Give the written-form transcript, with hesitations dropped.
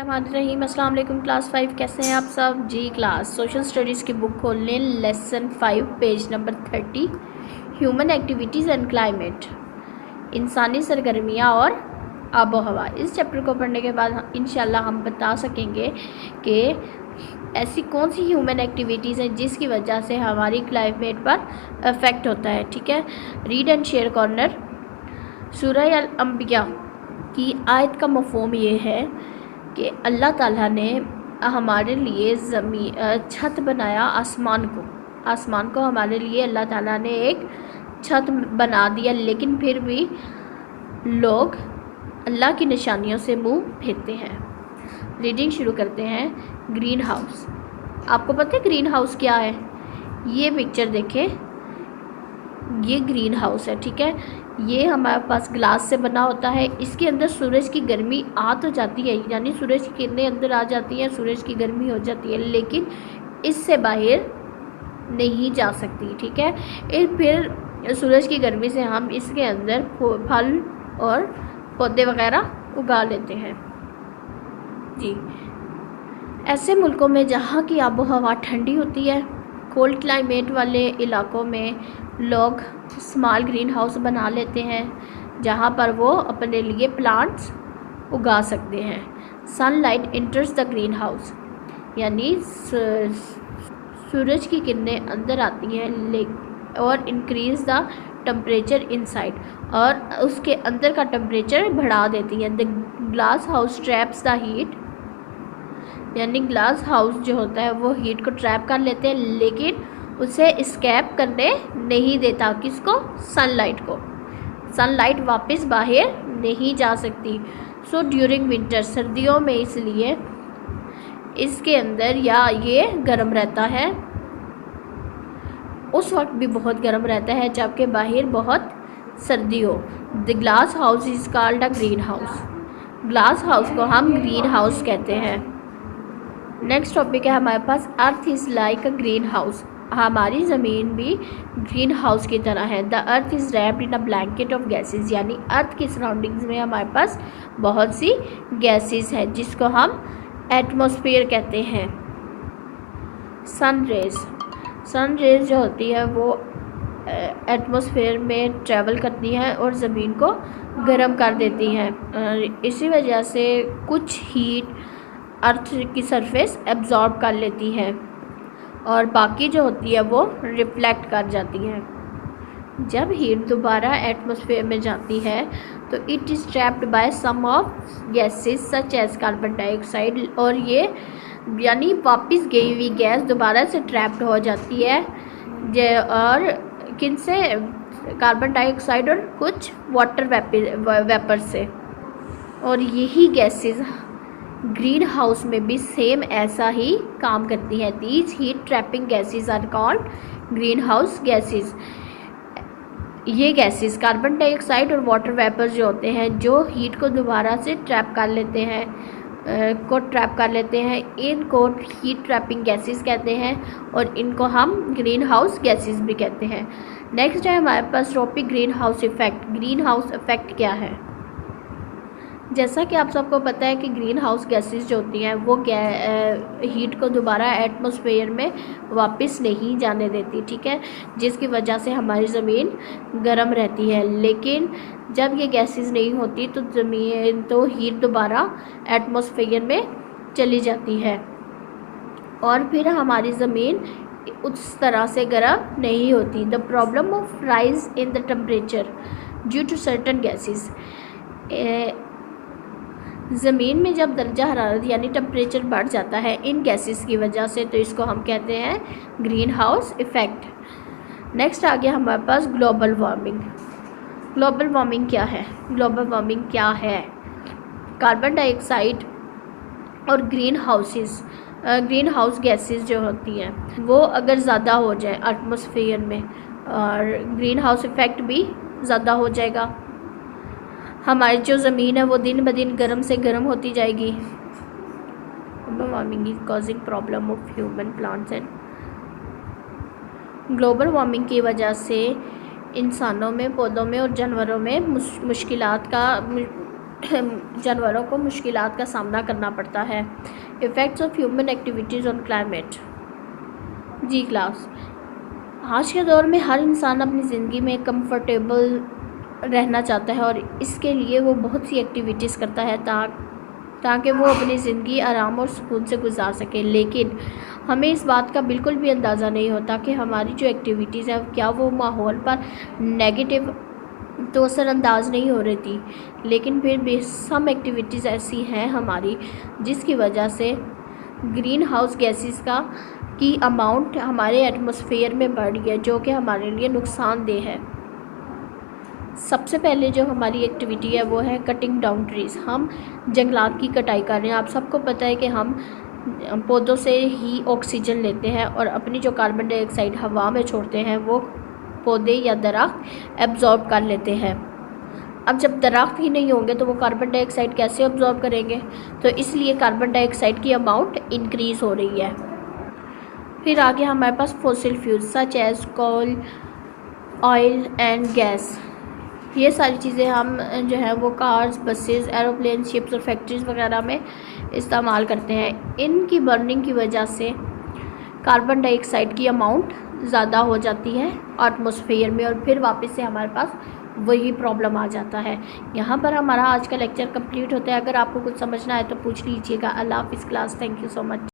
रहीम अस्सलाम वालेकुम क्लास 5 कैसे हैं आप सब जी। क्लास सोशल स्टडीज़ की बुक खोल लें। Lesson 5 page number 30 human activities and climate, इंसानी सरगर्मियाँ और आबो हवा। इस चैप्टर को पढ़ने के बाद इंशाल्लाह हम बता सकेंगे कि ऐसी कौन सी ह्यूमन एक्टिविटीज़ हैं जिसकी वजह से हमारी क्लाइमेट पर अफेक्ट होता है। ठीक है, रीड एंड शेयर कॉर्नर। सूरह अल अंबिया की आयत का मफ़हूम ये है कि अल्लाह ताला ने हमारे लिए छत बनाया। आसमान को हमारे लिए अल्लाह ताला ने एक छत बना दिया, लेकिन फिर भी लोग अल्लाह की निशानियों से मुंह फेरते हैं। रीडिंग शुरू करते हैं। ग्रीन हाउस, आपको पता है ग्रीन हाउस क्या है? ये पिक्चर देखें, ये ग्रीन हाउस है। ठीक है, ये हमारे पास ग्लास से बना होता है। इसके अंदर सूरज की गर्मी आ तो जाती है, यानी सूरज की किरणें अंदर आ जाती हैं, सूरज की गर्मी हो जाती है, लेकिन इससे बाहर नहीं जा सकती। ठीक है, फिर सूरज की गर्मी से हम इसके अंदर फल और पौधे वगैरह उगा लेते हैं जी। ऐसे मुल्कों में जहाँ की आबो हवा ठंडी होती है, कोल्ड क्लाइमेट वाले इलाकों में लोग स्मॉल ग्रीन हाउस बना लेते हैं, जहाँ पर वो अपने लिए प्लांट्स उगा सकते हैं। सनलाइट इंटर्स द ग्रीन हाउस, यानी सूरज की किरणें अंदर आती हैं और इंक्रीज द टेम्परेचर इनसाइड, और उसके अंदर का टेम्परेचर बढ़ा देती है। The glass house traps the heat, यानी ग्लास हाउस जो होता है वो हीट को ट्रैप कर लेते हैं, लेकिन उसे एस्केप करने नहीं देता। किसको? सनलाइट को। सनलाइट वापस बाहर नहीं जा सकती। सो ड्यूरिंग विंटर, सर्दियों में इसलिए इसके अंदर या ये गर्म रहता है, उस वक्त भी बहुत गर्म रहता है जबकि बाहर बहुत सर्दी हो। The glass house is called a green house, glass house को हम ग्रीन हाउस कहते हैं। नेक्स्ट टॉपिक है हमारे पास, earth is like a greenhouse, हमारी ज़मीन भी ग्रीन हाउस की तरह है। The earth is wrapped in a blanket of gases, यानी अर्थ की सराउंडिंग्स में हमारे पास बहुत सी गैसेस हैं जिसको हम एटमॉस्फेयर कहते हैं। सन रेज जो होती है वो एटमॉस्फेयर में ट्रैवल करती हैं और ज़मीन को गर्म कर देती हैं। इसी वजह से कुछ हीट अर्थ की सरफेस एब्जॉर्ब कर लेती है और बाकी जो होती है वो रिफ्लेक्ट कर जाती है। जब हीट दोबारा एटमॉस्फेयर में जाती है तो it is trapped by some of gases such as carbon dioxide, और ये यानी वापस गई हुई गैस दोबारा से ट्रैप्ड हो जाती है, और किन से? कार्बन डाइऑक्साइड और कुछ वाटर वेपर से। और यही गैसेस ग्रीन हाउस में भी सेम ऐसा ही काम करती हैं। These heat trapping gases are called greenhouse gases. ये गैसेस कार्बन डाइऑक्साइड और वाटर वेपर जो होते हैं, जो हीट को दोबारा से ट्रैप कर लेते हैं, इनको हीट ट्रैपिंग गैसेस कहते हैं और इनको हम ग्रीन हाउस गैसेस भी कहते हैं। नेक्स्ट है हमारे पास topic greenhouse effect. Greenhouse effect क्या है? जैसा कि आप सबको पता है कि ग्रीन हाउस गैसेस जो होती हैं वो हीट को दोबारा एटमॉस्फेयर में वापस नहीं जाने देती। ठीक है, जिसकी वजह से हमारी ज़मीन गर्म रहती है, लेकिन जब ये गैसेस नहीं होती तो हीट दोबारा एटमॉस्फेयर में चली जाती है और फिर हमारी ज़मीन उस तरह से गर्म नहीं होती। The problem of rise in the temperature due to certain gases, ज़मीन में जब दर्जा हरारत यानी टेम्परेचर बढ़ जाता है इन गैसेस की वजह से, तो इसको हम कहते हैं ग्रीन हाउस इफ़ेक्ट। नेक्स्ट आ गया हमारे पास ग्लोबल वार्मिंग। ग्लोबल वार्मिंग क्या है? ग्लोबल वार्मिंग क्या है? कार्बन डाइऑक्साइड और ग्रीन हाउस गैसेस जो होती हैं वो अगर ज़्यादा हो जाए एटमॉस्फेयर में, और ग्रीन हाउस इफ़ेक्ट भी ज़्यादा हो जाएगा, हमारी जो ज़मीन है वो दिन ब दिन गर्म से गर्म होती जाएगी। Global warming is causing problem of human plants and, global warming की वजह से इंसानों में, पौधों में और जानवरों में मुश्किलात का जानवरों को मुश्किलात का सामना करना पड़ता है। Effects of human activities on climate. जी क्लास, आज के दौर में हर इंसान अपनी ज़िंदगी में कंफर्टेबल रहना चाहता है और इसके लिए वो बहुत सी एक्टिविटीज़ करता है ताकि वो अपनी ज़िंदगी आराम और सुकून से गुजार सके। लेकिन हमें इस बात का बिल्कुल भी अंदाज़ा नहीं होता कि हमारी जो एक्टिविटीज़ है क्या वो माहौल पर नेगेटिव तो असरअंदाज नहीं हो रही थी, लेकिन फिर भी सम एक्टिविटीज़ ऐसी हैं हमारी जिसकी वजह से ग्रीन हाउस गैसेस की अमाउंट हमारे एटमॉस्फेयर में बढ़ रही है, जो कि हमारे लिए नुकसानदेह है। सबसे पहले जो हमारी एक्टिविटी है वो है कटिंग डाउन ट्रीज़। हम जंगलात की कटाई कर रहे हैं। आप सबको पता है कि हम पौधों से ही ऑक्सीजन लेते हैं और अपनी जो कार्बन डाइऑक्साइड हवा में छोड़ते हैं वो पौधे या दरख्त एब्जॉर्ब कर लेते हैं। अब जब दरख्त ही नहीं होंगे तो वो कार्बन डाइऑक्साइड कैसे एब्जॉर्ब करेंगे? तो इसलिए कार्बन डाइऑक्साइड की अमाउंट इंक्रीज़ हो रही है। फिर आगे हमारे पास fossil fuels such as coal, oil and gas. ये सारी चीज़ें हम जो है वो कार्स, बसेस, एरोप्लेन, शिप्स और फैक्ट्रीज़ वगैरह में इस्तेमाल करते हैं। इनकी बर्निंग की वजह से कार्बन डाइऑक्साइड की अमाउंट ज़्यादा हो जाती है एटमॉस्फेयर में और फिर वापस से हमारे पास वही प्रॉब्लम आ जाता है। यहाँ पर हमारा आज का लेक्चर कंप्लीट होता है। अगर आपको कुछ समझना है तो पूछ लीजिएगा। अल्लाह हाफ़िज़ class. Thank you so much.